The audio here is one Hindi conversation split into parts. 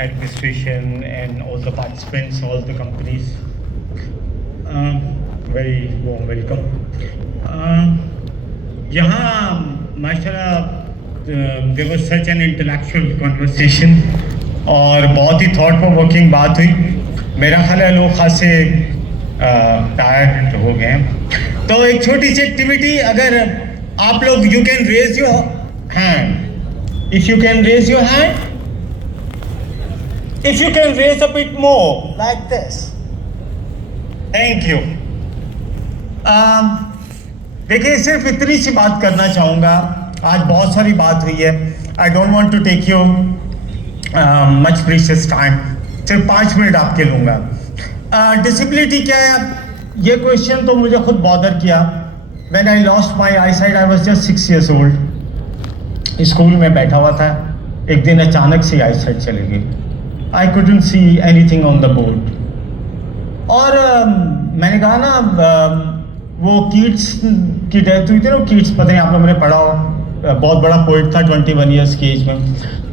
administration and all the participants, all the companies. Very warm welcome. यहाँ माशाल्लाह there was such an intellectual conversation और बहुत ही thought provoking बात हुई. मेरा ख्याल है लोग खासे टायर्ड हो गए हैं. तो एक छोटी सी एक्टिविटी, अगर आप लोग you can raise your hand. If you can raise your hand, if you can raise a bit more like this. Thank you. देखिए, सिर्फ इतनी सी बात करना चाहूँगा. आज बहुत सारी बात हुई है. I don't want to take you much precious time. सिर्फ 5 मिनट आपके लूँगा. डिसेबिलिटी क्या है? ये क्वेश्चन तो मुझे खुद बॉदर किया. When I lost my eyesight I was just 6 years old. School में बैठा हुआ था, एक दिन अचानक से आईसाइट चली गई. I couldn't see anything on the board. और मैंने कहा ना, वो कीट्स की डेथ हुई थी ना. कीट्स, पता नहीं आप लोगों ने पढ़ा हो, बहुत बड़ा पोइट था 21 years की एज में.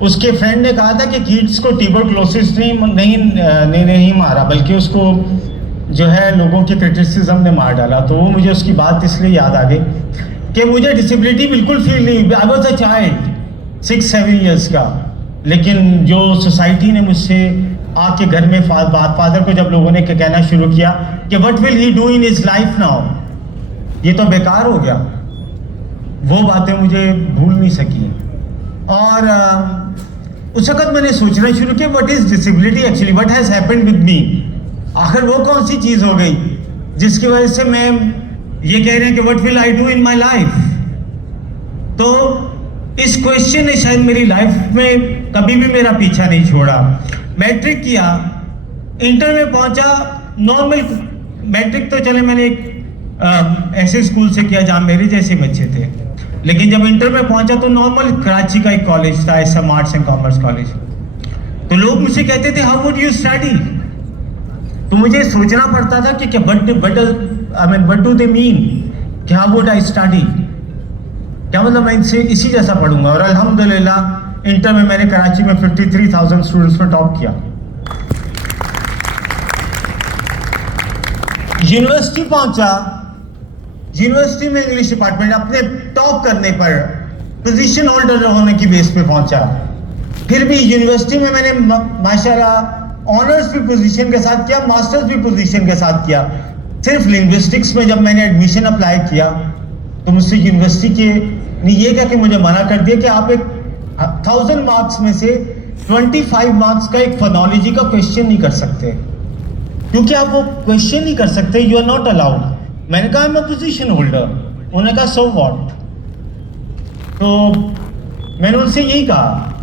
उसके फ्रेंड ने कहा था कि कीट्स को ट्यूबरक्लोसिस नहीं मारा, बल्कि उसको जो है लोगों के क्रिटिसिज्म ने मार डाला. तो वो मुझे उसकी बात इसलिए याद आ गई कि मुझे डिसेबिलिटी बिल्कुल फील नहीं. I was a child 6-7 years का. लेकिन जो सोसाइटी ने मुझसे आपके घर में फादर को जब लोगों ने कहना शुरू किया कि what will he do in his life now, ये तो बेकार हो गया, वो बातें मुझे भूल नहीं सकी. और उस वक्त मैंने सोचना शुरू किया, what is disability actually, what has happened with me. आखिर वो कौन सी चीज़ हो गई जिसकी वजह से मैं ये कह रहे हैं कि what will I do in my life. तो इस क्वेश्चन ने शायद मेरी लाइफ में कभी भी मेरा पीछा नहीं छोड़ा. मैट्रिक किया, इंटर में पहुंचा. नॉर्मल मैट्रिक तो चले मैंने एक ऐसे स्कूल से किया जहाँ मेरे जैसे बच्चे थे. लेकिन जब इंटर में पहुंचा तो नॉर्मल कराची का एक कॉलेज था, SM arts and commerce college. तो लोग मुझसे कहते थे हाउ वुड यू स्टडी. तो मुझे सोचना पड़ता था कि व्हाट डू दे मीन, कि हाउ वुड आई स्टडी, क्या मतलब मैं इनसे इसी जैसा पढ़ूंगा. और अल्हम्दुलिल्लाह इंटर में मैंने कराची में 53,000 स्टूडेंट्स में टॉप किया. यूनिवर्सिटी पहुंचा, यूनिवर्सिटी में इंग्लिश डिपार्टमेंट अपने टॉप करने पर पोजीशन होल्डर होने की बेस पे पहुंचा. फिर भी यूनिवर्सिटी में मैंने माशाल्लाह ऑनर्स भी पोजीशन के साथ किया, मास्टर्स भी पोजीशन के साथ किया. सिर्फ लिंग्विस्टिक्स में जब मैंने एडमिशन अप्लाई किया तो मुझसे यूनिवर्सिटी के ने ये कह के मुझे मना कर दिया कि आप एक 1000 मार्क्स में से 25 मार्क्स का एक फोनोलॉजी का क्वेश्चन नहीं कर सकते, क्योंकि आप वो क्वेश्चन नहीं कर सकते, यू आर नॉट अलाउड. मैंने कहा I am a position holder. उन्होंने कहा सो व्हाट. तो मैंने उनसे यही कहा,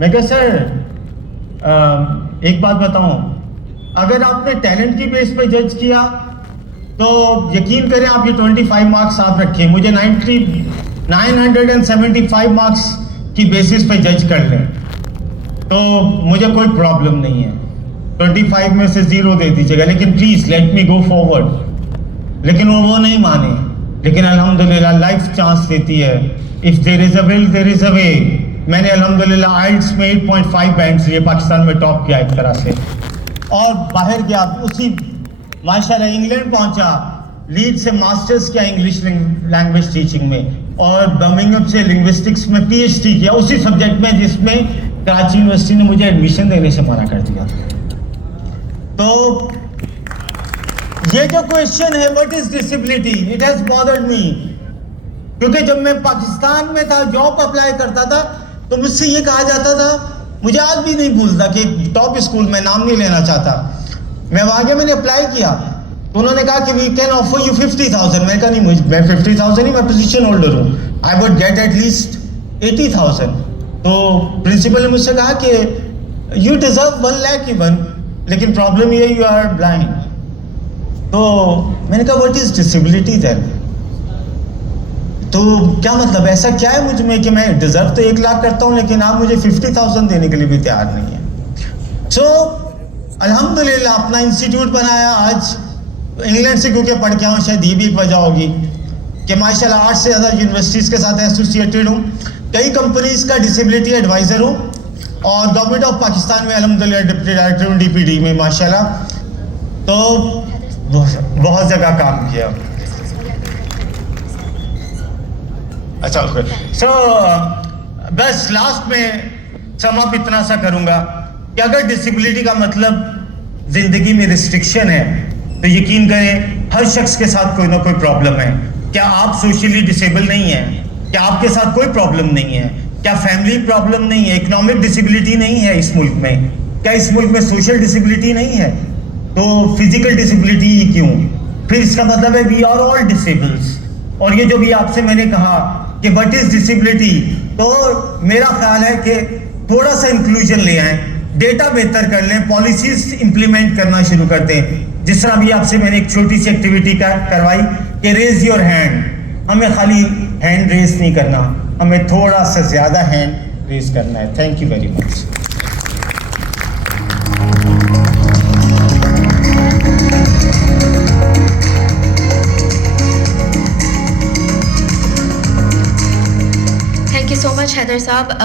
मैं कहा सर एक बात बताऊं, अगर आपने टैलेंट की बेस पे जज किया तो यकीन करें आप ये 25 मार्क्स आप रखें, मुझे 975 मार्क्स की बेसिस पे जज कर लें तो मुझे कोई प्रॉब्लम नहीं है. 25 में से 0 दे दीजिएगा, लेकिन please let me go forward. लेकिन वो नहीं माने. लेकिन अल्हम्दुलिल्लाह लाइफ चांस देती है. If there is a will there is a way. मैंने अल्हम्दुलिल्लाह आइल्स में 8.5 बैंड्स लिए, पाकिस्तान में टॉप किया एक तरह से. और बाहर गया, उसी माशाल्लाह इंग्लैंड पहुंचा, लीड से मास्टर्स किया इंग्लिश लैंग्वेज टीचिंग में, और बर्मिंघम से लिंग्विस्टिक्स में PhD किया उसी सब्जेक्ट में जिसमें कराची यूनिवर्सिटी ने मुझे एडमिशन देने से मना कर दिया. तो ये जो क्वेश्चन है what is disability, it has bothered me. क्योंकि जब मैं पाकिस्तान में था, जॉब अप्लाई करता था, तो मुझसे ये कहा जाता था, मुझे आज भी नहीं भूलता कि टॉप स्कूल में नाम नहीं लेना चाहता, मैं वहाँ गया, मैंने अप्लाई किया तो उन्होंने कहा कि वी कैन ऑफर यू 50,000. मैंने कहा नहीं, मैं 50,000 नहीं, मैं पोजीशन होल्डर हूँ, आई वुड गेट एटलीस्ट 80,000. तो प्रिंसिपल ने मुझसे कहा कि यू डिजर्व 1 लाख इवन, लेकिन प्रॉब्लम ये यू आर ब्लाइंड. तो मैंने कहा व्हाट इज डिसेबिलिटी देन. तो क्या मतलब, ऐसा क्या है मुझ में कि मैं डिजर्व तो 1 लाख करता हूँ, लेकिन आप मुझे 50,000 देने के लिए भी तैयार नहीं है. सो अल्हम्दुलिल्लाह अपना इंस्टीट्यूट बनाया. आज इंग्लैंड से क्योंकि पढ़ के आऊँ, शायद ये भी एक वजह होगी कि माशाल्लाह 8 से ज़्यादा यूनिवर्सिटीज़ के साथ एसोसिएटेड हूँ, कई कंपनीज़ का डिसेबिलिटी एडवाइज़र हूँ. और गवर्नमेंट ऑफ पाकिस्तान में अल्हम्दुलिल्लाह डिप्टी डायरेक्टर हूँ DPD में माशाल्लाह। तो बहुत जगह काम किया। अच्छा सो बस लास्ट में समअप इतना सा करूँगा कि अगर डिसेबिलिटी का मतलब ज़िंदगी में रिस्ट्रिक्शन है तो यकीन करें हर शख्स के साथ कोई ना कोई प्रॉब्लम है। क्या आप सोशली डिसेबल नहीं हैं? क्या आपके साथ कोई प्रॉब्लम नहीं है? क्या फैमिली प्रॉब्लम नहीं है? इकोनॉमिक डिसेबिलिटी नहीं है इस मुल्क में? क्या इस मुल्क में सोशल डिसेबिलिटी नहीं है? तो फिजिकल डिसेबिलिटी ही क्यों? फिर इसका मतलब है वी आर ऑल डिसेबल्स। और ये जो भी आपसे मैंने कहा कि व्हाट इज डिसेबिलिटी, तो मेरा ख्याल है कि थोड़ा सा इंक्लूजन ले आए, डेटा बेहतर कर लें, पॉलिसीज इंप्लीमेंट करना शुरू करते हैं। जिस तरह भी आपसे मैंने एक छोटी सी एक्टिविटी करवाई कि रेज योर हैंड, हमें खाली हैंड रेज नहीं करना, हमें थोड़ा सा ज़्यादा हैंड रेज करना है। Thank you very much. Thank you so much Haider साहब।